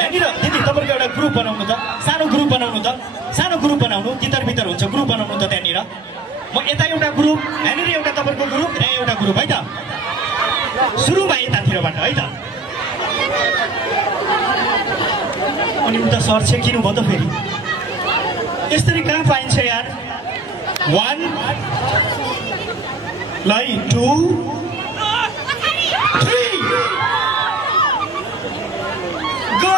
यहाँनिर दिदी तपाईँको एउटा ग्रुप बनाउनु त, सानो ग्रुप बनाउनु त, सानो ग्रुप बनाउनु, भित्र भित्र हुन्छ ग्रुप बनाउनु त त्यहाँनिर। म यता एउटा ग्रुप, यहाँनिर एउटा तपाईँको ग्रुप र एउटा ग्रुप है त। सुरु भयो यतातिरबाट है त। अनि उता सर छेकिनु भयो त फेरि। यसरी कहाँ पाइन्छ यार? 1 लै 2 3 गो।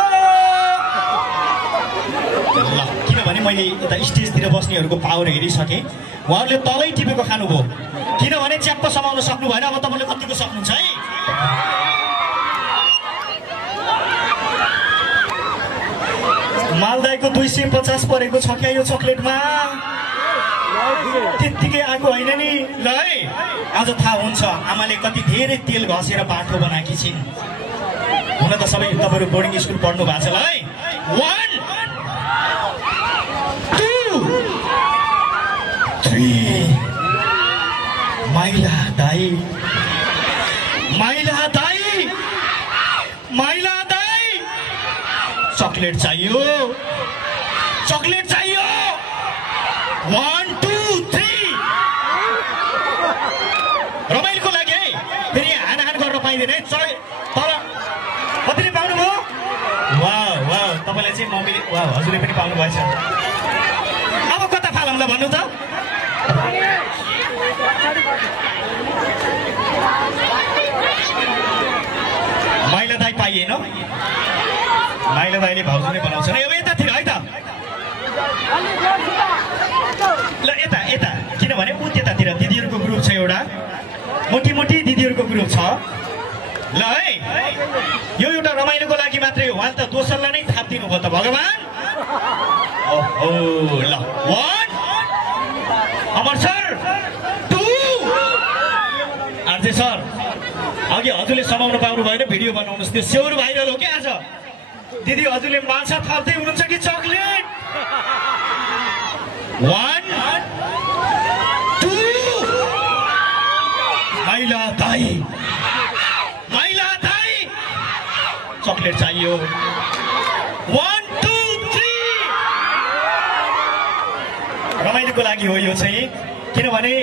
ल किनभने मैले यता स्टेजतिर बस्नेहरूको पावर हेरिसकेँ, उहाँहरूले तलै टिपेको खानुभयो, किनभने च्याप्प समाउन सक्नु भएन। अब तपाईँले कतिको सक्नुहुन्छ है? मालदाईको 250 परेको छ क्या यो चक्लेटमा? त्यत्तिकै आएको होइन नि। ल है, आज थाहा हुन्छ आमाले कति धेरै तेल घसेर बाटो बनाएकी छिन्। हुन त सबै तपाईँहरू बोर्डिङ स्कुल पढ्नु भएको छ। ल है, 1 2 3 माइला दाई, माइला दाई, माइला दाई, चकलेट चाहियो, चकलेट चाहियो। 1 2 3 रमाइलोको लागि है। फेरि हानाहान गर्न पाइँदैन है। तर कतिले पाउनुभयो? वाह वाह, तपाईँले चाहिँ मम्मीले, वाह हजुरले पनि पाउनु भएछ। अब कता फालौँ ल भन्नु त? माइला दाई पाइएन, माइला दाईले भाउजू नै बनाउँछ र। अब यतातिर है त। ल यता यता, किनभने ऊ त्यतातिर दिदीहरूको ग्रुप छ, एउटा मोटी मोटी दिदीहरूको ग्रुप छ। ल है, यो एउटा रमाइलोको लागि मात्रै हो। उहाँ त दोस्रोलाई नै थापिदिनु भयो त भगवान्। ओहो ल, 1 अमर सर, 2 आरजे सर। अघि हजुरले समाउनु पाउनु भएन, भिडियो बनाउनुहोस्। त्यो स्योर भाइरल हो क्या आज। दिदी हजुरले माछा थप्दै हुनुहुन्छ कि चकलेट? 1 2 माइला दाई, माइला दाई, चकलेट चाहियो। 1 2 3 रमाइलोको लागि हो यो चाहिँ, किनभने